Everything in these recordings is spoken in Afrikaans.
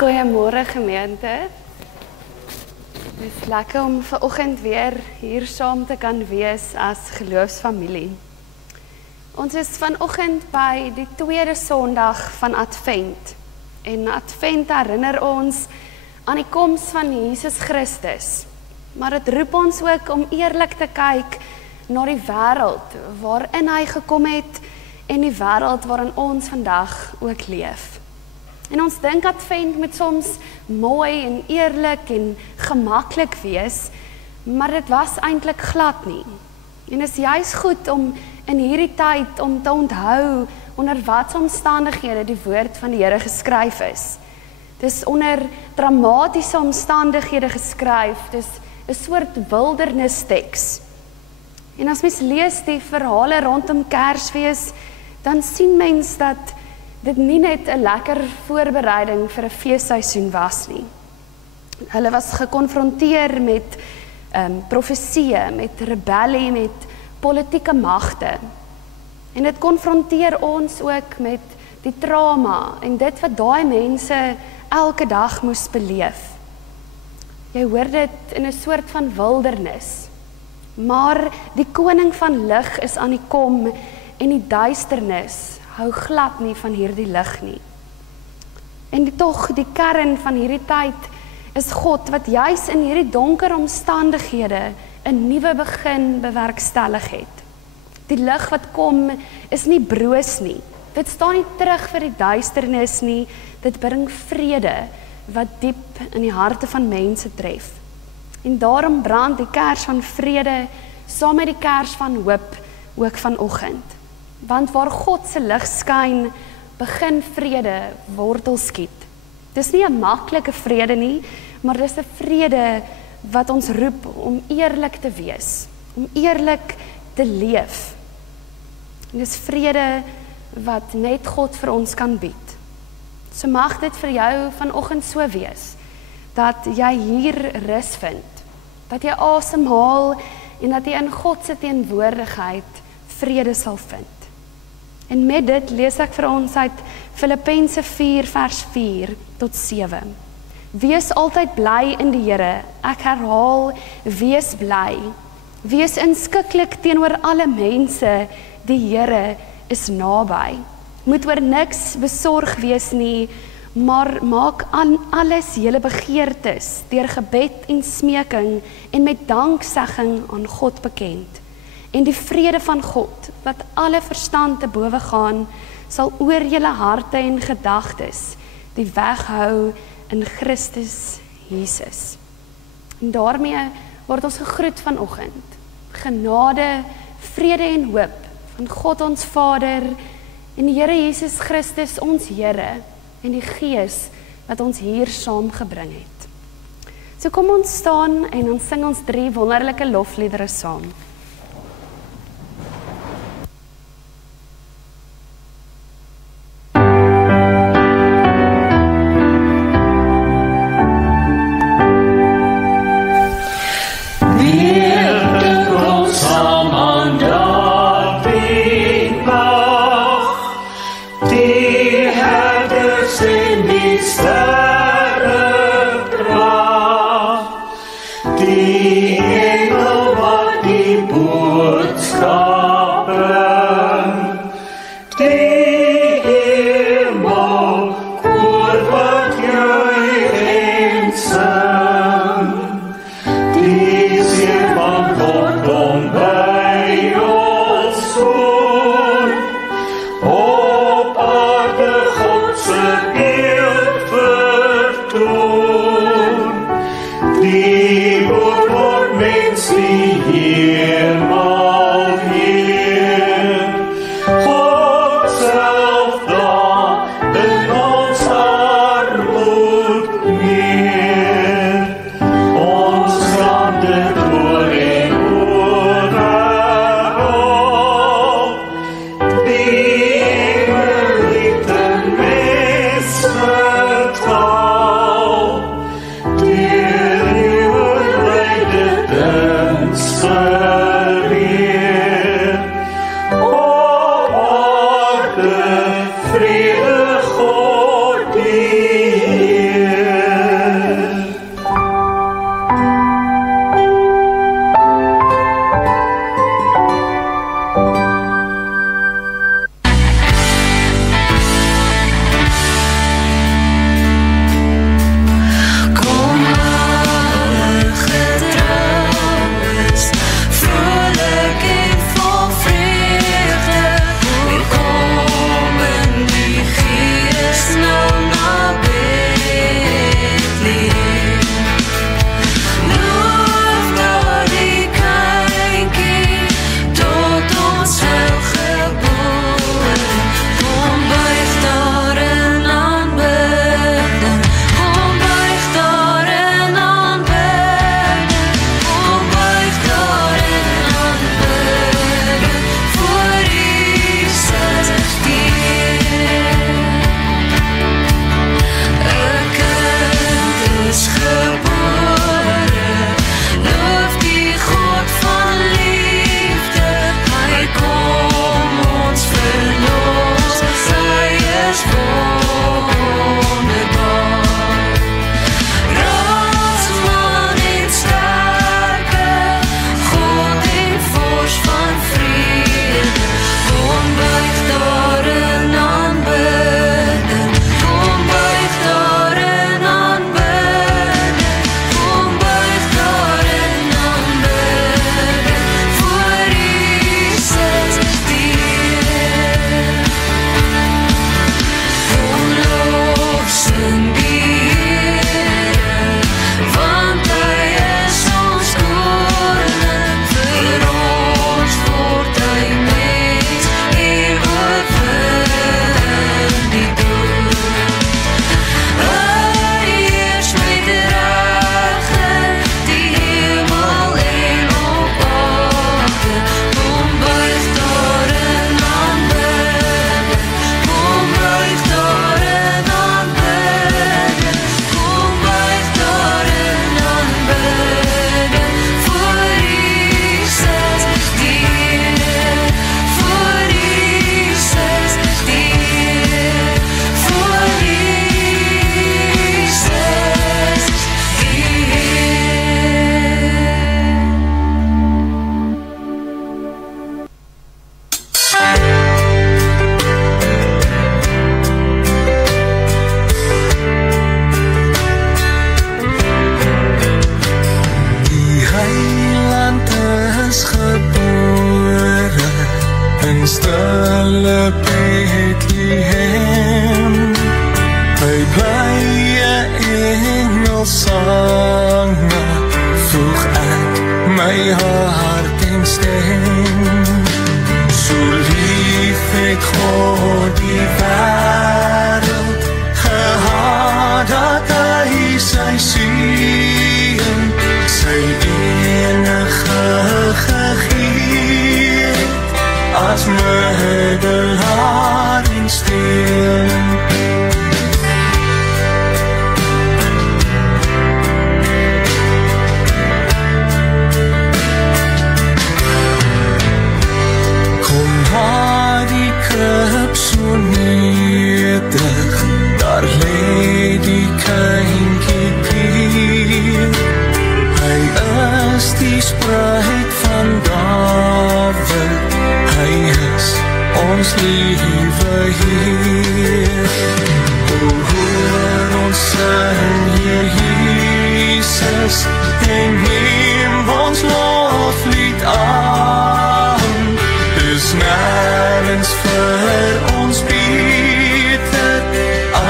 Goeiemôre gemeente. Het is lekker om vanoggend weer hier saam te kan wees as geloofsfamilie. Ons is vanoggend by die tweede Sondag van Advent. En Advent herinner ons aan die koms van Jesus Christus. Maar dit roep ons ook om eerlik te kyk na die wêreld waarin hy gekom het en die wêreld waarin ons vandag ook leef. En ons dink Advent moet soms mooi en eerlik en gemaklik wees, maar dit was eintlik glad nie. En is juist goed om in hierdie tyd om te onthou onder watter omstandighede die woord van die Here geskryf is. Dis onder dramatiese omstandighede geskryf, dis 'n soort wildernisteks. En as mens lees die verhale rondom Kersfees, dan sien mens dat dit nie net 'n lekker voorbereiding vir 'n feesseisoen was nie. Hulle was gekonfronteer met profesieë, met rebellie, met politieke magte. En dit konfronteer ons ook met die trauma en dit wat daai mense elke dag moes beleef. Jy hoor dit in 'n soort van wildernis. Maar die koning van lig is aan die kom en die duisternis hou glad nie van hierdie lig nie. En tog die kern van hierdie tyd is God wat juis in hierdie donker omstandighede 'n nuwe begin bewerkstellig het. Die lig wat kom is nie broos nie. Dit staan nie terug vir die duisternis nie. Dit bring vrede wat diep in die harte van mense tref. En daarom brand die kers van vrede saam met die kers van hoop ook vanoggend. Want waar God se lig skyn, begin vrede wortel skiet. Dis nie 'n maklike vrede nie, maar dis 'n vrede wat ons roep om eerlik te wees, om eerlik te leef. En dis vrede wat net God vir ons kan bied. So mag dit vir jou vanoggend so wees, dat jy hier rus vind, dat jy asemhaal en dat jy in God se teenwoordigheid vrede sal vind. En met dit lees ek vir ons uit Filippense 4 vers 4 tot 7. Wees altyd bly in die Here. Ek herhaal, wees bly. Wees inskikkelik teenoor alle mense, die Here is naby. Moet oor niks besorg wees nie, maar maak aan alles julle begeertes deur gebed en smeking en met danksegging aan God bekend. En die vrede van God, wat alle verstand te bowe gaan, sal oor julle harte en gedagtes die weg hou in Christus Jesus. En daarmee word ons gegroet vanoggend. Genade, vrede en hoop van God ons Vader en die Here Jesus Christus ons Here en die Gees wat ons hier saamgebring het. So kom ons staan en ons sing ons 3 wonderlike lofliedere saam. Die engel wat die stille Bethlehem, by blye engelsange, voeg ek my hart en stem. So lief het God die wêreld gehad, dat hy sy seun, sy enige gegee, as middelaar en steun. Kom na die krib so nederig, daar lê die kindjie Piet. Hy is die spruit van Dawid, hy is ons liewe Heer. O, hoor ons sing hier Jesus, en neem ons loflied aan. Dis nergens vir ons beter,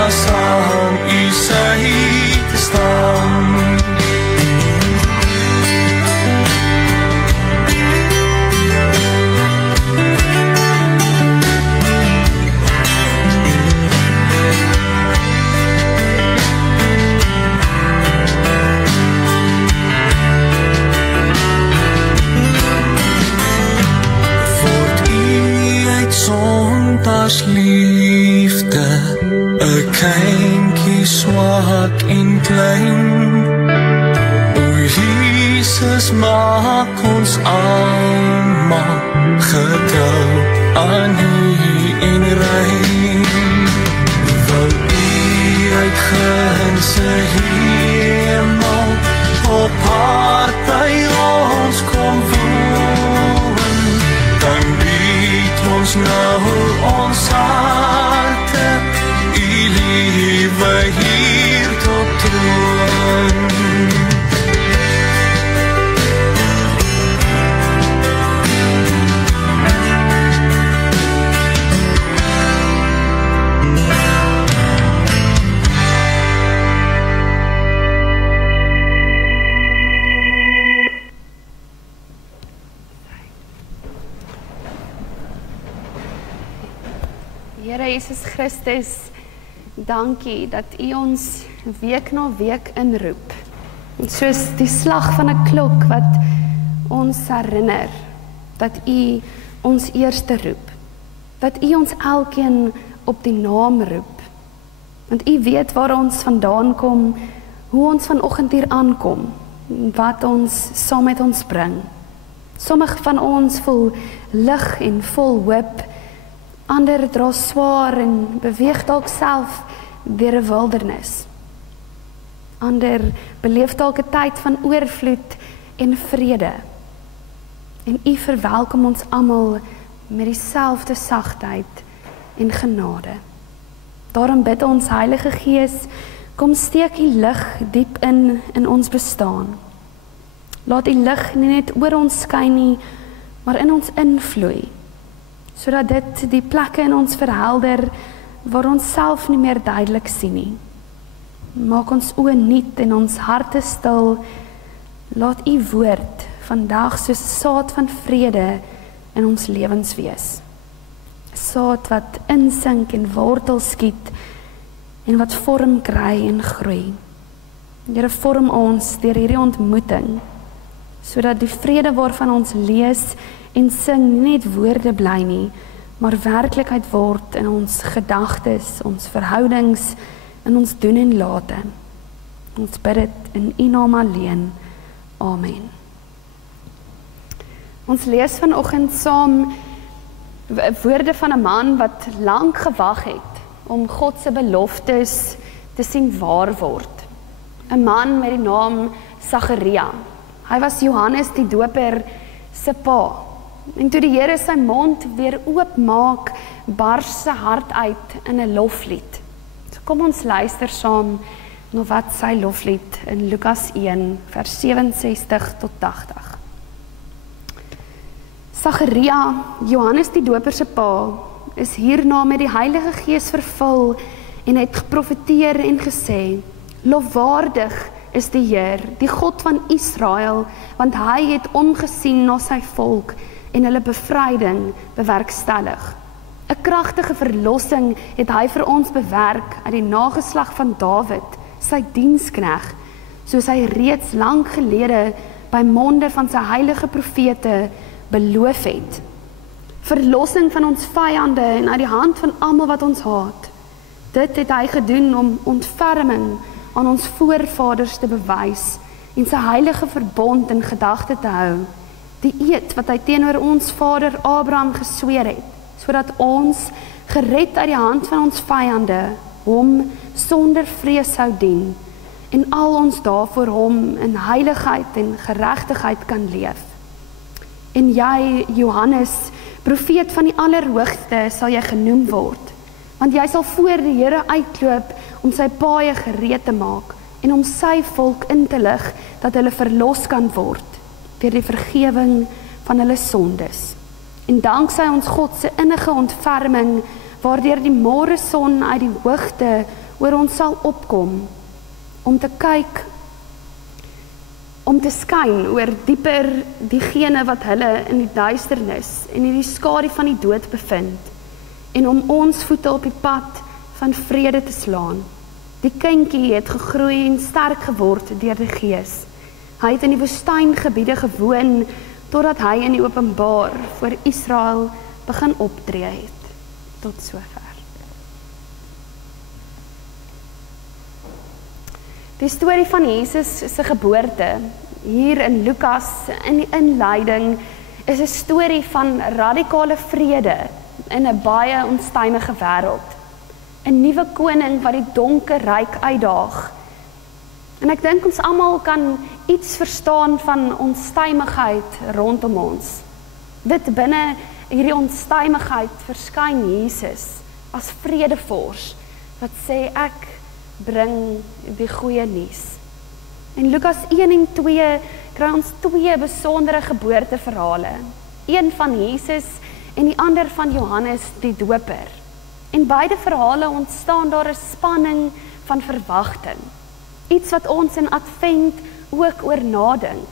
as aan U sy te staan. Sondags liefde, 'n kindjie swak en klein. O Jesus, maak ons almal getrou aan U en rein. Wil U uit gunste hemel op hart by ons kom woon, dan ons nou ons harte, U liewe hier tot troon. Here Jesus Christus, dankie dat U ons week na week inroep. En soos die slag van 'n klok wat ons herinner dat U ons eerste roep. Dat U ons elkeen op die naam roep. Want U weet waar ons vandaan kom, hoe ons vanoggend hier aankom, wat ons saam met ons bring. Sommige van ons voel lig en vol hoop, ander dra swaar en beweeg dalk self deur 'n wildernis. Ander beleef dalk 'n tyd van oorvloed en vrede. En U verwelkom ons almal met dieselfde sagtheid en genade. Daarom bid ons Heilige Gees, kom steek U lig diep in ons bestaan. Laat U lig nie net oor ons skyn nie, maar in ons invloei, sodat dit die plekke in ons verhelder waar ons self nie meer duidelik sien nie. Maak ons oë nuut en ons harte stil. Laat U woord vandag soos saad van vrede in ons lewens wees. Saad wat insink en wortel skiet en wat vorm kry en groei. Here, vorm ons deur hierdie ontmoeting, sodat die vrede waarvan ons lees en sing nie net woorde bly nie, maar werklikheid word in ons gedagtes, ons verhoudings, in ons doen en late. Ons bid dit in U naam alleen. Amen. Ons lees vanoggend saam woorde van 'n man wat lank gewag het om God se beloftes te sien waar word. 'n Man met die naam Sagaria. Hy was Johannes die Doper se pa. En toe die Here sy mond weer oopmaak, bars sy hart uit in 'n loflied. So kom ons luister saam na wat sy loflied in Lukas 1 vers 67 tot 80. Sagaria, Johannes die Doper se pa, is hierna met die Heilige Gees vervul en het geprofeteer en gesê: Lofwaardig is die Heer, die God van Israel, want hy het omgesien na sy volk en hulle bevryding bewerkstellig. 'n Kragtige verlossing het hy vir ons bewerk uit die nageslag van Dawid, sy diensknegt, soos hy reeds lank gelede by monde van sy heilige profete beloof het. Verlossing van ons vyande en uit die hand van almal wat ons haat. Dit het hy gedoen om ontferming aan ons voorvaders te bewys en sy heilige verbond in gedagte te hou, die eed wat hy teenoor ons vader Abraham gesweer het, sodat ons, gered uit die hand van ons vyande, hom sonder vrees sou dien, en al ons daarvoor hom in heiligheid en geregtigheid kan leef. En jy, Johannes, profeet van die Allerhoogste, sal jy genoem word, want jy sal voor die Here uitloop om sy paaie gereed te maak en om sy volk in te lig dat hulle verlos kan word deur die vergewing van hulle sondes. En danksy ons God se innige ontferming, waardeur die môre son uit die hoogte oor ons sal opkom, om te kyk, om te skyn oor dieper diegene wat hulle in die duisternis en in die skadu van die dood bevind, en om ons voete op die pad van vrede te slaan. Die kindjie het gegroei en sterk geword deur die Gees. Hy het in die woestyngebiede gewoon, totdat hy in die openbaar voor Israel begin optree het. Tot sover. Die storie van Jesus se geboorte, hier in Lukas, in die inleiding, is 'n storie van radikale vrede in 'n baie onstuimige wêreld. 'n Nuwe koning wat die donker ryk uitdaag. En ek dink ons almal kan iets verstaan van onstuimigheid rondom ons. Dit binne hierdie onstuimigheid verskyn Jesus as vredevors wat sê ek bring die goeie nuus. In Lukas 1 en 2 kry ons twee besondere geboorteverhale. Een van Jesus en die ander van Johannes die Doper. En beide verhale ontstaan daar 'n spanning van verwagting. Iets wat ons in Advent ook oor nadink.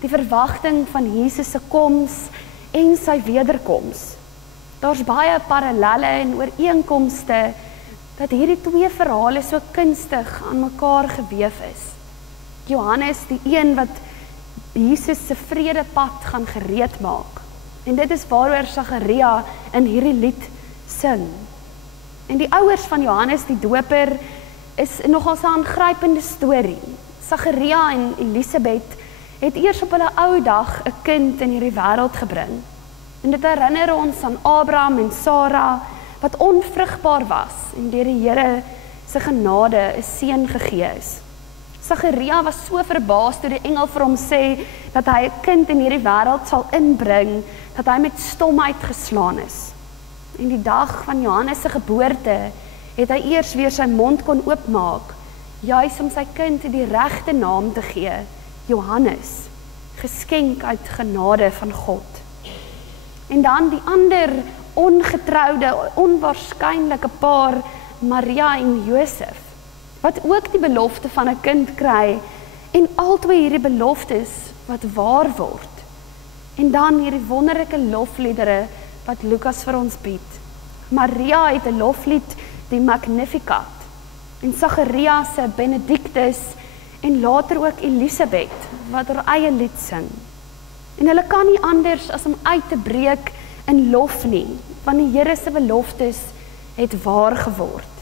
Die verwagting van Jesus se koms en sy wederkoms. Daar's baie parallelle en ooreenkomste dat hierdie twee verhale so kunstig aan mekaar geweef is. Johannes, die een wat Jesus se vredepad gaan gereed maak. En dit is waaroor Sagaria in hierdie lied sing. En die ouers van Johannes die Doper is nogal 'n aangrypende storie. Sagaria en Elisabeth het eers op hulle ou dag 'n kind in hierdie wêreld gebring. En dit herinner ons aan Abraham en Sara wat onvrugbaar was en deur die Here se genade 'n seun gegee is. Sagaria was so verbaas toe die engel vir hom sê dat hy 'n kind in hierdie wêreld sal inbring, dat hy met stomheid geslaan is. En die dag van Johannes se geboorte het hy eers weer sy mond kon oopmaak, juis om sy kind die regte naam te gee, Johannes, geskenk uit genade van God. En dan die ander ongetroude, onwaarskynlike paar, Maria en Josef, wat ook die belofte van 'n kind kry, en albei hierdie beloftes wat waar word. En dan hierdie wonderlike lofliedere wat Lukas vir ons bied. Maria het 'n loflied, die Magnificat, en Sagaria se Benedictus, en later ook Elisabeth, wat haar eie lied sing. En hulle kan nie anders as om uit te breek in lof nie, want die Here se beloftes het waar geword.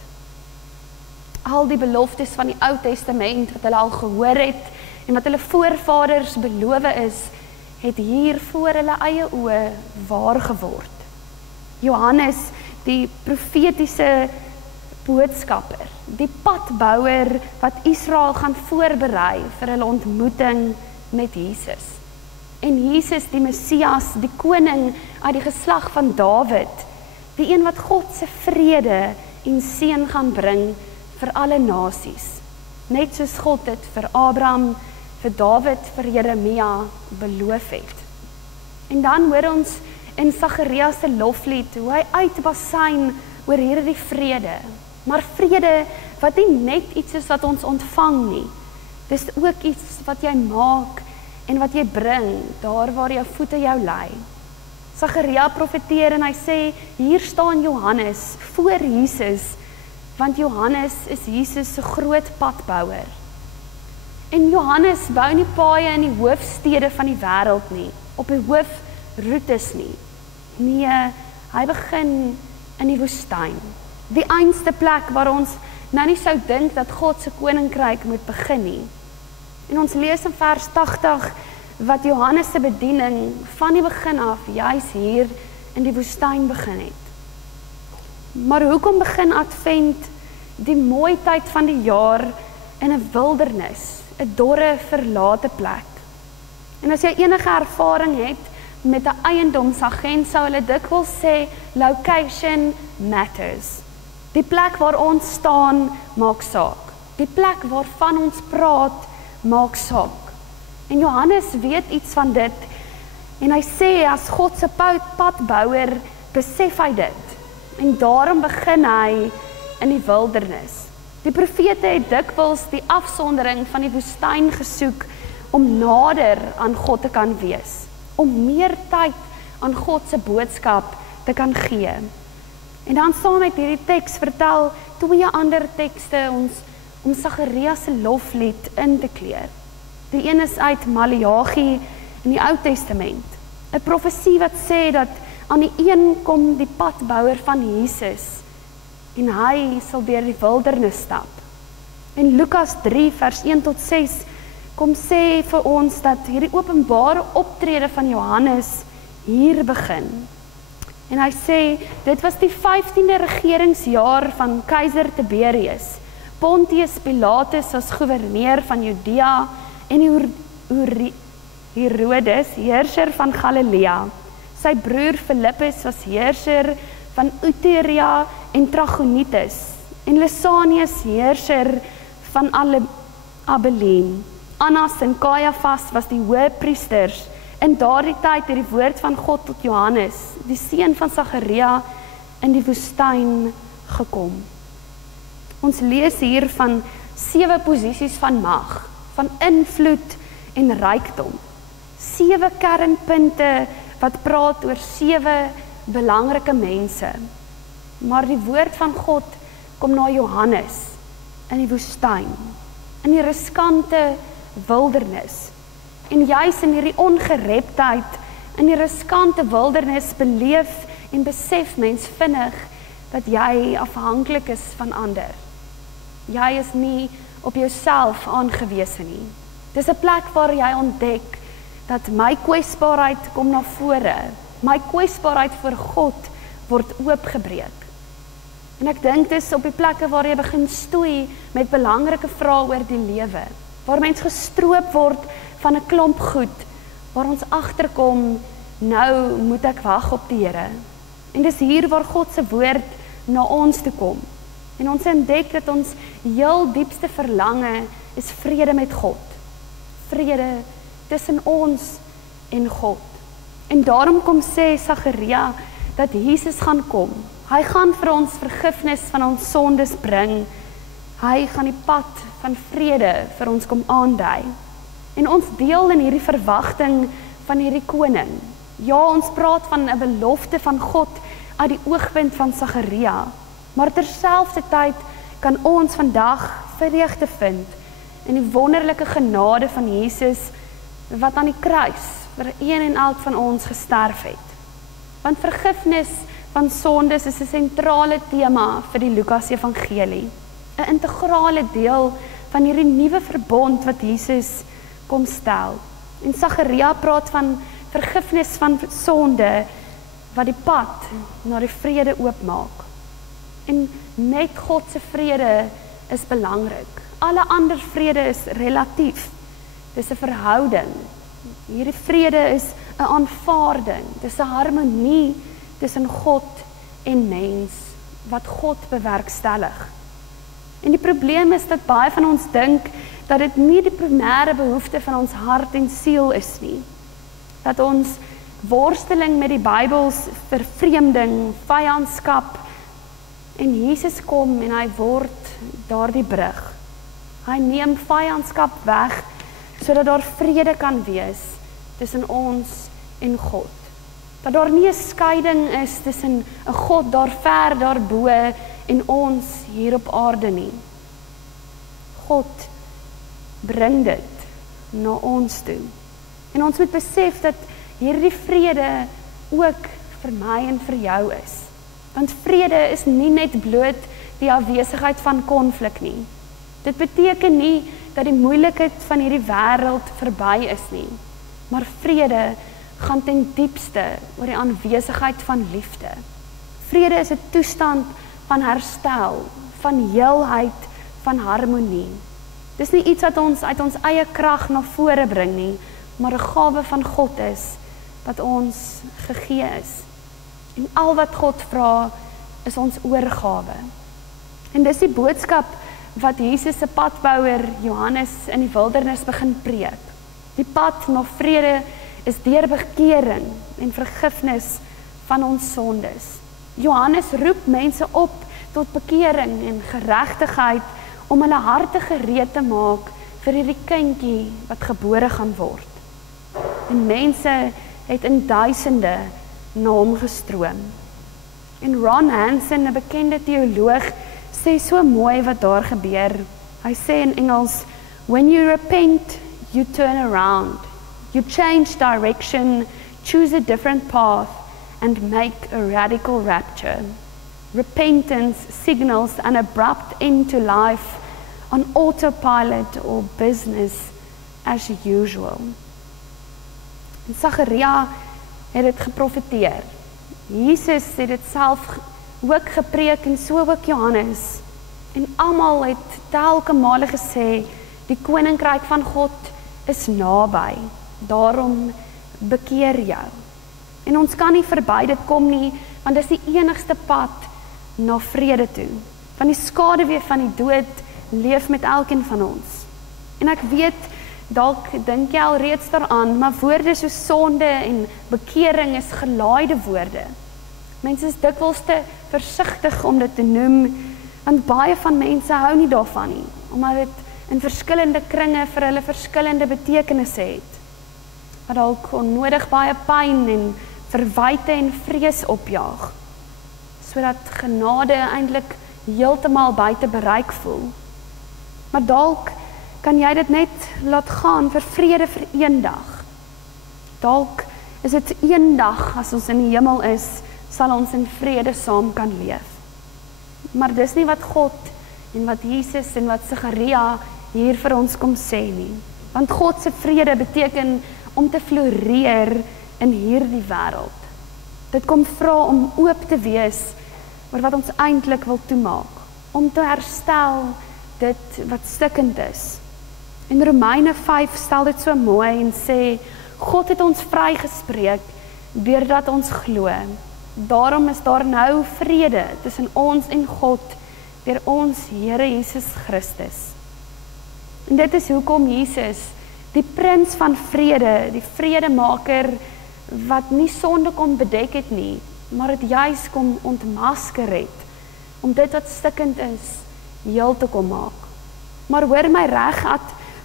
Al die beloftes van die Ou Testament wat hulle al gehoor het, en wat hulle voorvaders beloof is, het hier voor hulle eie oë waar geword. Johannes, die profetiese boodskapper, die padbouer wat Israel gaan voorberei vir hulle ontmoeting met Jesus. En Jesus, die Messias, die koning uit die geslag van Dawid, die een wat God se vrede en seën gaan bring vir alle nasies. Net soos God dit vir Abraham, vir Dawid, vir Jeremia beloof het. En dan hoor ons in Sagaria se loflied hoe hy uitbasyn oor hierdie vrede. Maar vrede wat nie net iets is wat ons ontvang nie. Dis ook iets wat jy maak en wat jy bring daar waar jou voete jou lei. Sagaria profeteer en hy sê, hier staan Johannes voor Jesus, want Johannes is Jesus se groot padbouer. En Johannes bou nie paaie in die hoofstede van die wêreld nie, op die hoofroetes nie. Nee, hy begin in die woestyn. Die einste plek waar ons nou nie sou dink dat God se koninkryk moet begin nie. En ons lees in vers 80 wat Johannes se bediening van die begin af juis hier in die woestyn begin het. Maar hoekom begin Advent, die mooi tyd van die jaar, in 'n wildernis, 'n dorre, verlate plek? En as jy enige ervaring het met 'n eiendomsagent, sou hulle dikwels sê, location matters. Die plek waar ons staan, maak saak. Die plek waarvan ons praat, maak saak. En Johannes weet iets van dit, en hy sê, as God se padbouer, besef hy dit. En daarom begin hy in die wildernis. Die profete het dikwels die afsondering van die woestyn gesoek om nader aan God te kan wees, om meer tyd aan God se boodskap te kan gee. En dan saam met hierdie teks vertel 2 ander tekste ons om Sagaria se loflied in te kleur. Die een is uit Maleagi in die Ou Testament, 'n profesie wat sê dat aan die een kom die padbouer van Jesus en hy sal deur die wildernis stap. En Lukas 3 vers 1 tot 6 kom sê vir ons dat hierdie openbare optrede van Johannes hier begin. En hy sê, dit was die 15de regeringsjaar van keiser Tiberius. Pontius Pilatus was gouverneur van Judea en Herodes, heerser van Galilea. Sy broer Philippus was heerser van Iturea en Trachonitis, en Lysanias heerser van Abilene. Annas en Caiaphas was die hoëpriesters. In daardie tyd het die woord van God tot Johannes, die seun van Sagaria, in die woestyn gekom. Ons lees hier van 7 posisies van mag, van invloed en rykdom. 7 kernpunte wat praat oor 7 belangrike mense. Maar die woord van God kom na Johannes in die woestyn, in die riskante wildernis. En juis in hierdie ongereptheid, in die riskante wildernis beleef en besef mens vinnig dat jy afhanklik is van ander. Jy is nie op jouself aangewese nie. Dis 'n plek waar jy ontdek dat my kwesbaarheid kom na vore. My kwesbaarheid voor God word oopgebreek. En ek dink dis op die plekke waar jy begin stoei met belangrike vrae oor die lewe, waar mens gestroop word van 'n klomp goed, waar ons agterkom, nou moet ek wag op die Here. En dis hier waar God se woord na ons toe kom. En ons ontdek dat ons heel diepste verlange is vrede met God. Vrede tussen ons en God. En daarom kom sê Sagaria dat Jesus gaan kom. Hy gaan vir ons vergifnis van ons sondes bring. Hy gaan die pad van vrede vir ons kom aandui. En ons deel in hierdie verwagting van hierdie koning. Ja, ons praat van 'n belofte van God uit die oogpunt van Sagaria. Maar terselfdertyd kan ons vandag vreugde vind in die wonderlike genade van Jesus wat aan die kruis vir een en elk van ons gesterf het. Want vergifnis van sondes is 'n sentrale tema vir die Lukas Evangelie. 'n Integrale deel van hierdie nuwe verbond wat Jesus kom stel. En Sagaria praat van vergifnis van sonde wat die pad na die vrede oopmaak. En net God se vrede is belangrik. Alle ander vrede is relatief. Dis 'n verhouding. Hierdie vrede is 'n aanvaarding. Dis 'n harmonie tussen God en mens wat God bewerkstellig. En die probleem is dat baie van ons dink dat dit nie die primêre behoefte van ons hart en siel is nie. Dat ons worsteling met die Bybels, vervreemding, vyandskap, en Jesus kom en hy word daardie brug. Hy neem vyandskap weg, sodat daar vrede kan wees tussen ons en God. Dat daar nie 'n skeiding is tussen 'n God daar ver daarbo en ons hier op aarde nie. God bring dit na ons toe. En ons moet besef dat hierdie vrede ook vir my en vir jou is. Want vrede is nie net bloot die afwesigheid van konflik nie. Dit beteken nie dat die moeilikheid van hierdie wêreld verby is nie. Maar vrede gaan ten diepste oor die aanwesigheid van liefde. Vrede is 'n toestand van herstel, van heelheid, van harmonie. Dis nie iets wat ons uit ons eie krag na vore bring nie, maar 'n gawe van God is, wat ons gegee is. En al wat God vra, is ons oorgawe. En dis die boodskap wat Jesus se padbouer Johannes in die wildernis begin preek. Die pad na vrede is deur bekering en vergifnis van ons sondes. Johannes roep mense op tot bekering en geregtigheid om hulle harte gereed te maak vir hierdie kindjie wat gebore gaan word. En mense het in duisende na hom gestroom. En Ron Hansen, 'n bekende teoloog, sê so mooi wat daar gebeur. Hy sê in Engels, "When you repent, you turn around. You change direction, choose a different path, and make a radical rapture. Repentance signals an abrupt end to life on autopilot or business as usual." En Sagaria het dit geprofeteer. Jesus het dit self ook gepreek en so ook Johannes. En almal het telke male gesê, die koninkryk van God is naby. Daarom bekeer jou. En ons kan nie verby dit kom nie, want dis die enigste pad na vrede toe. Van die skaduwee van die dood leef met elkeen van ons. En ek weet, dalk dink jy al reeds daaraan, maar woorde soos sonde en bekering is gelaaide woorde. Mense is dikwels te versigtig om dit te noem, want baie van mense hou nie daarvan nie, omdat dit in verskillende kringe vir hulle verskillende betekenisse het, wat dalk onnodig baie pyn en verwyte en vrees opjaag, sodat genade eintlik heeltemal buite bereik voel. Maar dalk kan jy dit net laat gaan vir vrede vir een dag. Dalk is dit een dag, as ons in die hemel is, sal ons in vrede saam kan leef. Maar dis nie wat God en wat Jesus en wat Sagaria hier vir ons kom sê nie. Want God se vrede beteken om te floreer in hierdie wêreld. Dit kom vra om oop te wees oor wat ons eintlik wil toemaak, om te herstel dit wat stikkend is. In Romeine 5 stel dit so mooi en sê, God het ons vrygespreek deurdat ons glo. Daarom is daar nou vrede tussen ons en God deur ons Here Jesus Christus. En dit is hoekom Jesus, die prins van vrede, die vredemaker wat nie sonde kom bedek het nie, maar het juis kom ontmasker het, om dit wat stikkend is, heel te kom maak. Maar hoor my reg,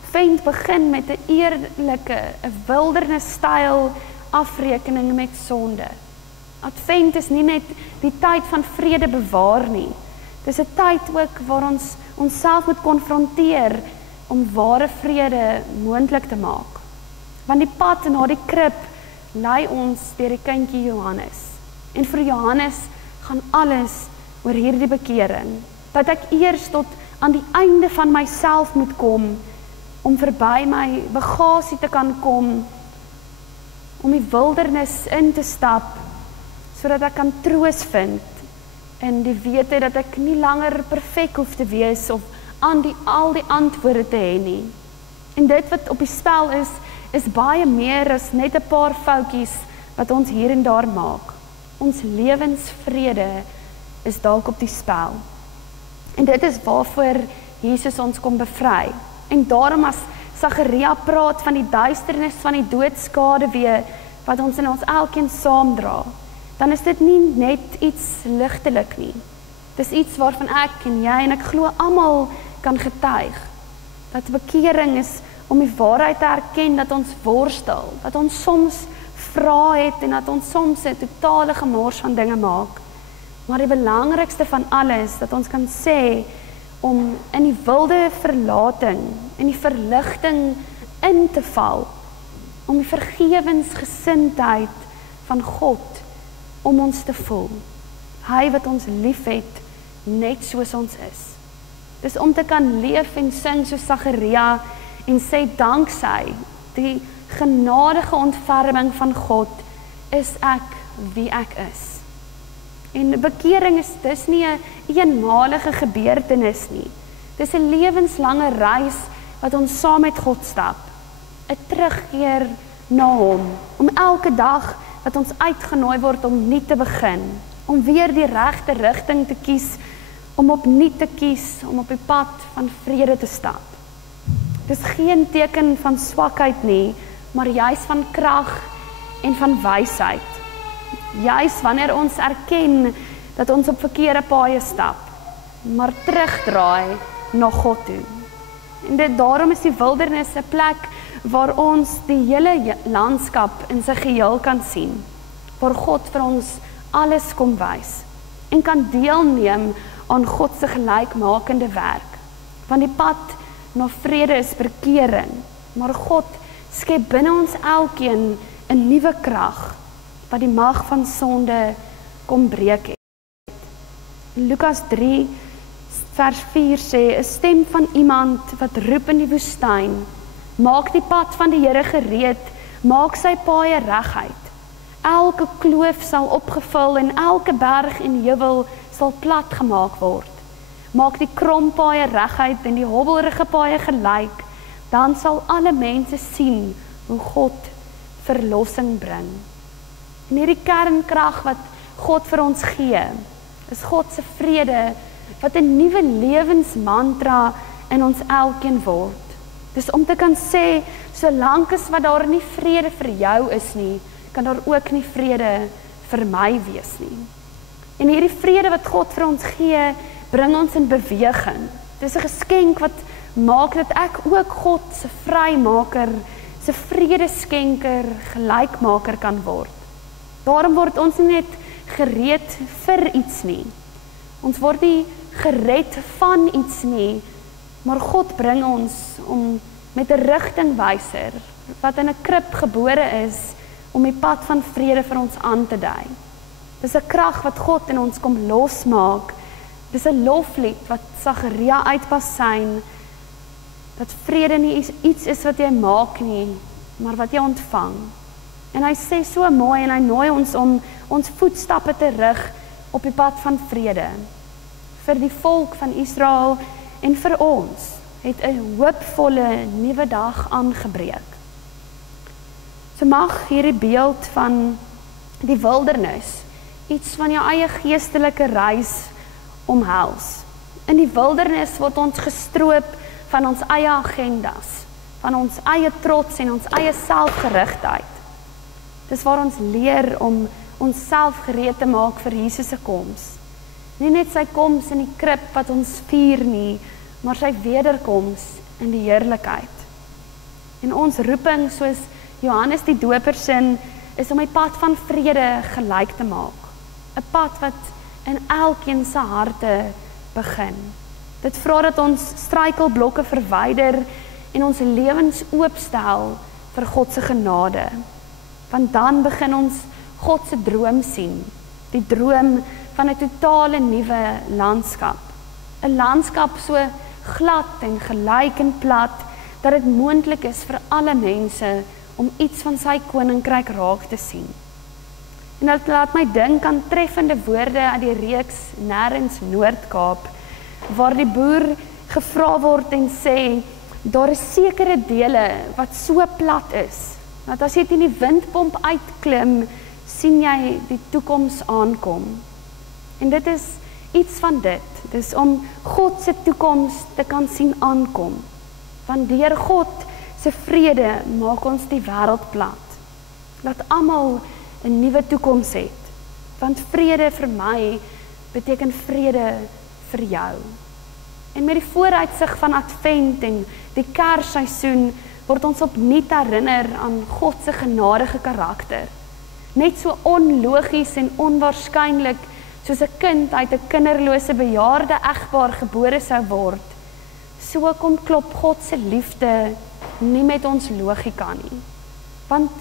Advent begin met 'n eerlike, 'n wildernisstyl afrekening met sonde. Advent is nie net die tyd van vrede bewaar nie. Dis 'n tyd ook waar ons onsself moet konfronteer om ware vrede moontlik te maak. Want die pad na die krib lei ons deur die kindjie Johannes. En vir Johannes gaan alles oor hierdie bekering. Dat ek eers tot aan die einde van myself moet kom, om verby my bagasie te kan kom, om die wildernis in te stap, sodat ek kan troos vind in die wete dat ek nie langer perfek hoef te wees of al die antwoorde te hê nie. En dit wat op die spel is baie meer as net 'n paar foutjies wat ons hier en daar maak. Ons lewensvrede is dalk op die spel. En dit is waarvoor Jesus ons kom bevry. En daarom as Sagaria praat van die duisternis van die doodskaduwee wat ons in ons elkeen saamdra, dan is dit nie net iets ligtelik nie. Dis iets waarvan ek en jy en ek glo almal kan getuig. Dat bekering is om die waarheid te erken dat ons worstel, dat ons soms vra het en dat ons soms 'n totale gemors van dinge maak. Maar die belangrikste van alles, dat ons kan sê, om in die wilde verlating, in die verligting in te val, om die vergewensgesindheid van God om ons te voel. Hy wat ons lief het, net soos ons is. Dis om te kan leef en sing soos Sagaria en sê danksy die genadige ontferming van God is ek wie ek is. En bekering is dis nie 'n eenmalige gebeurtenis nie. Dis 'n lewenslange reis wat ons saam met God stap. 'n Terugkeer na hom, om elke dag wat ons uitgenooi word om nuut te begin, om weer die regte rigting te kies, om opnuut te kies, om op die pad van vrede te stap. Dis geen teken van swakheid nie, maar juis van krag en van wysheid. Juis wanneer ons erken dat ons op verkeerde paaie stap, maar terugdraai na God toe. En daarom is die wildernis 'n plek waar ons die hele landskap in sy geheel kan sien, waar God vir ons alles kom wys en kan deelneem aan God se gelykmakende werk. Want die pad na vrede is bekering, maar God skep binne ons elkeen 'n nuwe krag wat die mag van sonde kom breek het. Lukas 3 vers 4 sê, 'n stem van iemand wat roep in die woestyn, maak die pad van die Here gereed, maak sy paaie reguit. Elke kloof sal opgevul en elke berg en heuwel sal plat gemaak word. Maak die krompaaie reguit en die hobbelrige paaie gelyk, dan sal alle mense sien hoe God verlossing bring. En hierdie kernkrag wat God vir ons gee, is God se vrede wat 'n nuwe lewensmantra in ons elkeen word. Dis om te kan sê, solank as wat daar nie vrede vir jou is nie, kan daar ook nie vrede vir my wees nie. En hierdie vrede wat God vir ons gee, bring ons in beweging. Dis 'n geskenk wat maak dat ek ook God se vrymaker, se vredeskenker, gelykmaker kan word. Daarom word ons nie net gereed vir iets nie. Ons word nie gered van iets nie, maar God bring ons om met 'n rigtingwyser wat in 'n krib gebore is, om die pad van vrede vir ons aan te dui. Dis 'n krag wat God in ons kom losmaak. Dis 'n loflied wat Sagaria uitpasyn, dat vrede nie iets is wat jy maak nie, maar wat jy ontvang. En hy sê so mooi en hy nooi ons om ons voetstappe te rig op die pad van vrede. Vir die volk van Israel en vir ons het 'n hoopvolle nuwe dag aangebreek. So mag hierdie beeld van die wildernis iets van jou eie geestelike reis omhels. In die wildernis word ons gestroop van ons eie agendas, van ons eie trots en ons eie selfgerigtheid. Dis waar ons leer om onsself gereed te maak vir Jesus se koms. Nie net sy koms in die krib wat ons vier nie, maar sy wederkoms in die heerlikheid. En ons roeping, soos Johannes die Doper sin, is om die pad van vrede gelyk te maak. 'n Pad wat in elkeen se harte begin. Dit vra dat ons struikelblokke verwyder en ons lewens oopstel vir God se genade. Want dan begin ons God se droom sien, die droom van 'n totale nuwe landskap. 'n Landskap so glad en gelyk en plat, dat dit moontlik is vir alle mense om iets van sy koninkryk raak te sien. En dit laat my dink aan treffende woorde uit die reeks Nêrens Noord-Kaap, waar die boer gevra word en sê, daar is sekere dele wat so plat is, dat as jy teen die windpomp uitklim, sien jy die toekoms aankom. En dit is iets van dit, dis om God se toekoms te kan sien aankom. Want deur God se vrede maak ons die wêreld plat. Laat almal 'n nuwe toekoms hê. Want vrede vir my beteken vrede vir jou. En met die vooruitsig van Advent en die Kersseisoen word ons opnuut herinner aan God se genadige karakter. Net so onlogies en onwaarskynlik soos 'n kind uit 'n kinderlose bejaarde egpaar gebore sou word, so kom klop God se liefde nie met ons logika nie. Want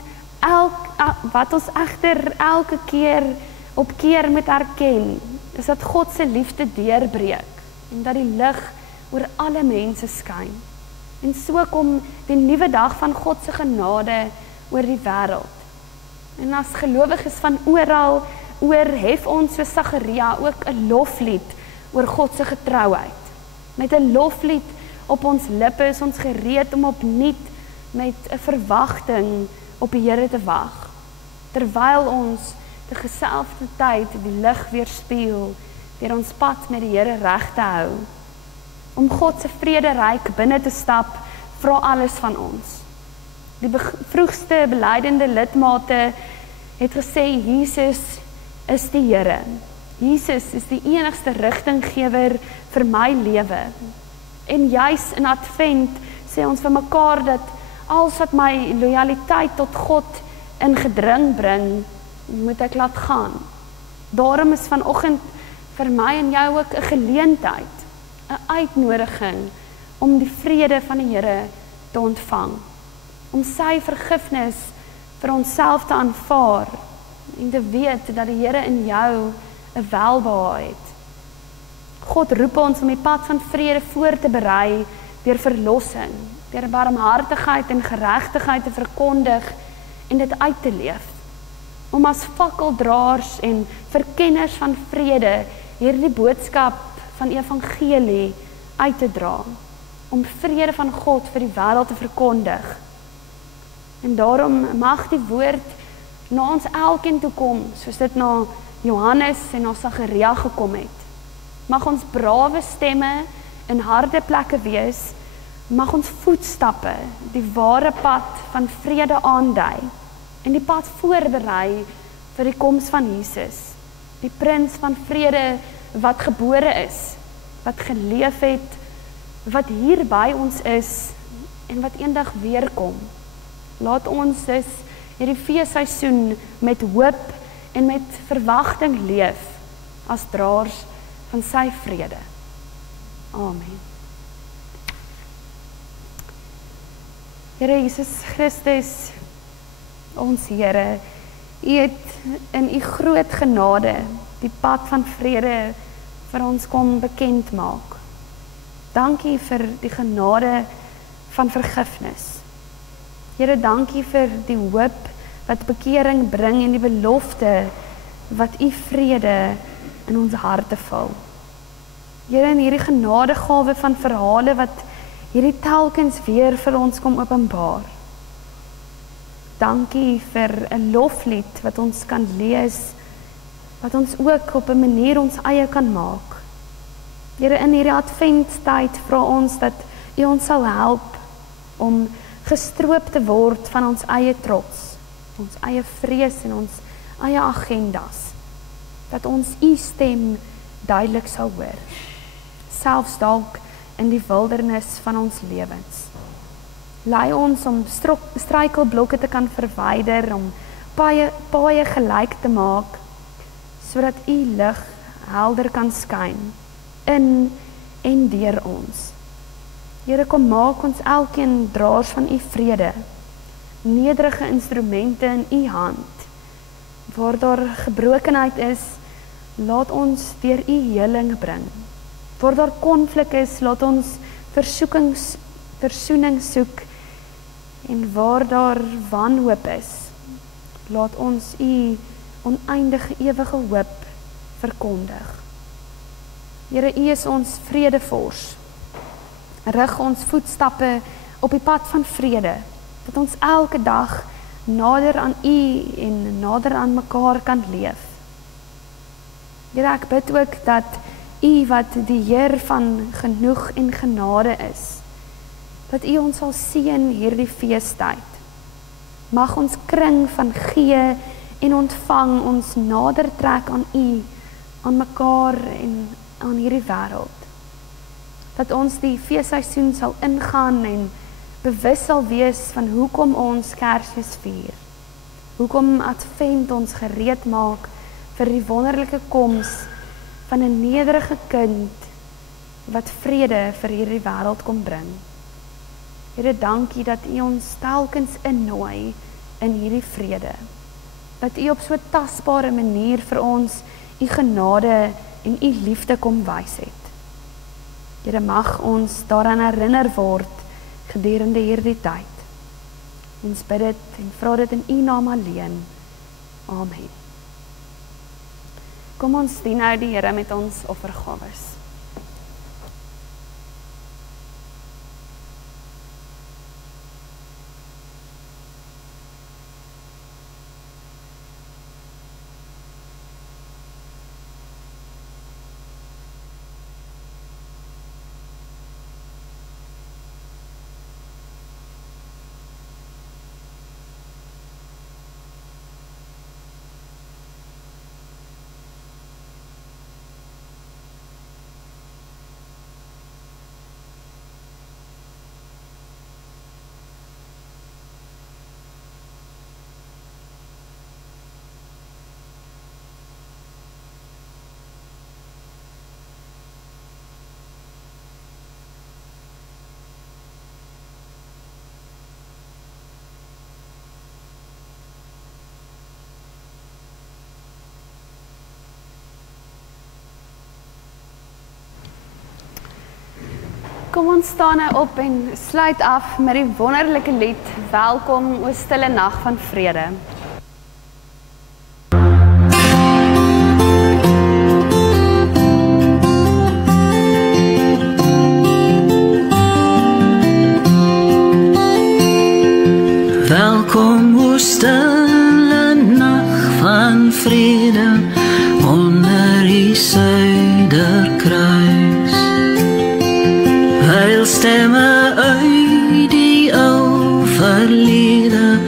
wat ons egter elke keer op keer moet erken, is dat God se liefde deurbreek en dat die lig oor alle mense skyn. En so kom die nuwe dag van God se genade oor die wêreld. En as gelowiges van oral hef ons so Sagaria ook 'n loflied oor God se getrouheid. Met 'n loflied op ons lippe is ons gereed om opnuut met 'n verwagting op die Here te wag, terwyl ons te geselfdertyd die lig weerspieël deur ons pad met die Here reg te hou. Om God se vrederyk binne te stap, vra alles van ons. Die vroegste beleidende lidmate het gesê Jesus is die Here. Jesus is die enigste rigtinggewer vir my lewe. En juis in Advent sê ons vir mekaar dat als wat my lojaliteit tot God in gedring bring, moet ek laat gaan. Daarom is vanoggend vir my en jou ook 'n geleentheid, 'n uitnodiging om die vrede van die Here te ontvang, om sy vergifnis vir onsself te aanvaar en te weet dat die Here in jou 'n welbehae het. God roep ons om die pad van vrede voor te berei deur verlossing, deur barmhartigheid en geregtigheid te verkondig en dit uit te leef. Om as fakkeldraers en verkenners van vrede hierdie boodskap van evangelie uit te dra, om vrede van God vir die wêreld te verkondig. En daarom mag die woord na ons elkeen toe kom, soos dit na Johannes en na Sagaria gekom het. Mag ons brawe stemme in harde plekke wees, mag ons voetstappe die ware pad van vrede aandui en die pad voorberei vir die koms van Jesus, die prins van vrede wat gebore is, wat geleef het, wat hier by ons is en wat eendag weer kom. Laat ons dus hierdie feesseisoen met hoop en met verwagting leef as draers van sy vrede. Amen. Here Jesus Christus, ons Here, U het in U groot genade die pad van vrede vir ons kom bekend maak. Dankie vir die genade van vergifnis. Here, dankie vir die hoop wat bekering bring en die belofte wat U vrede in ons harte vul. Here, in hierdie genadegawe van verhale wat hierdie telkens weer vir ons kom openbaar. Dankie vir 'n loflied wat ons kan lees, wat ons ook op 'n manier ons eie kan maak. Here, in hierdie adventtyd vra ons dat U ons sal help om gestroop te word van ons eie trots, ons eie vrees en ons eie agendas. Dat ons U stem duidelik sal hoor, selfs dalk in die wildernis van ons lewens. Lei ons om struikelblokke te kan verwyder, om paaie gelyk te maak, sodat U lig helder kan skyn in en deur ons. Here, kom maak ons elkeen draers van U vrede, nederige instrumente in U hand. Waar daar gebrokenheid is, laat ons deur U heling bring. Waar daar konflik is, laat ons versoening soek. En waar daar wanhoop is, laat ons U oneindige ewige hoop verkondig. Here, U is ons vredevors. Rig ons voetstappe op die pad van vrede, dat ons elke dag nader aan U en nader aan mekaar kan leef. Here, ek bid ook dat U wat die Heer van genoeg en genade is, dat U ons sal seën hierdie feestyd. Mag ons kring van gee en ontvang ons nader trek aan U, aan mekaar en aan hierdie wêreld. Dat ons die feesseisoen sal ingaan en bewus sal wees van hoekom ons Kersfees vier. Hoekom Advent ons gereed maak vir die wonderlike koms van 'n nederige kind wat vrede vir hierdie wêreld kom bring. Here, dankie dat U ons telkens innooi in hierdie vrede. Dat U op so 'n tasbare manier vir ons U genade en U liefde kom wys het. Here, mag ons daaraan herinner word gedurende hierdie tyd. Ons bid dit en vra dit in U naam alleen. Amen. Kom ons dien nou die Here met ons offergawes. Kom ons staan nou op en sluit af met die wonderlike lied Welkom o stille nag van vrede. Welkom o stille nag van vrede onder die suiderkruis. Heil stemme uit die ou verlede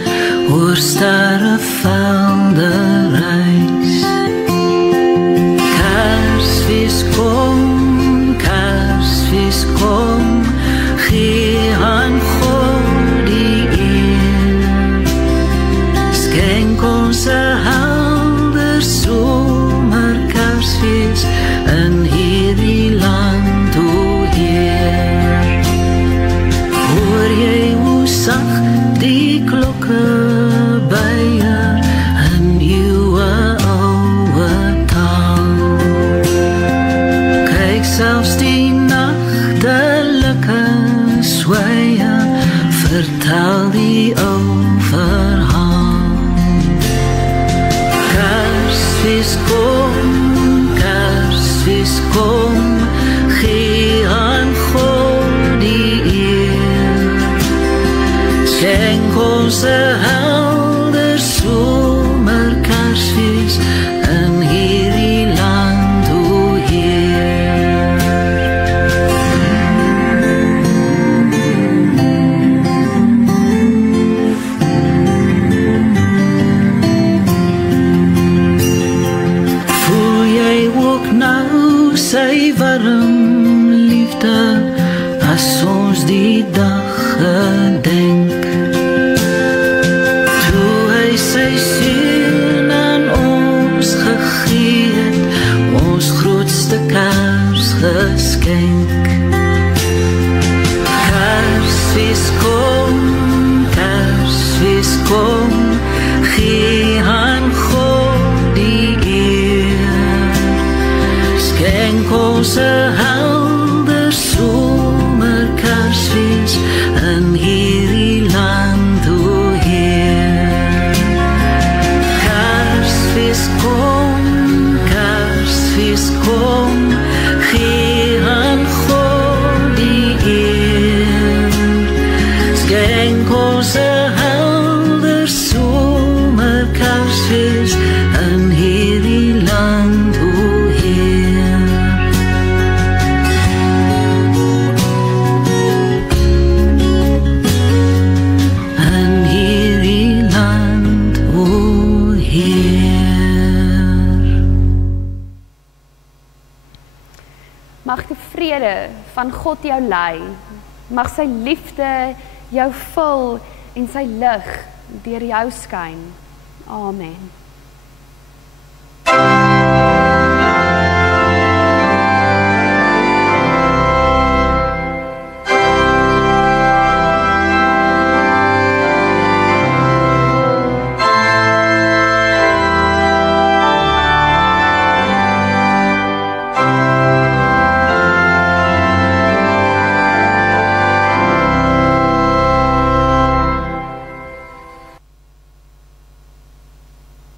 oor sterrevelde reis. Kersfees kom, gee aan God die eer. Skenk ons 'n helder somer Kersfees in hierdie land, o Heer. Hoor jy hoe sag die klokke byer in uwe ouwe taal? Kyk, selfs die nachtelike sweye vertel die ou verhaal. Kersfees kom, gee aan God die eer. Skenk ons 'n helder somer Kersfees in hierdie land, o Heer. Voel jy ook nou sy warm liefde as ons die dag gedenk? Toe hy sy seun aan ons gegee het, ons grootste Kersgeskenk. Kersfees kom, gee aan God die eer. Skenk ons 'n helder somer Kersfees in hierdie land, o Heer. Kersfees kom, gee aan God die eer. Skenk ons 'n helder somer Kersfees in hierdie land, o Heer. Mag die vrede van God jou lei. Mag sy liefde jou vul en sy lig deur jou skyn. Amen.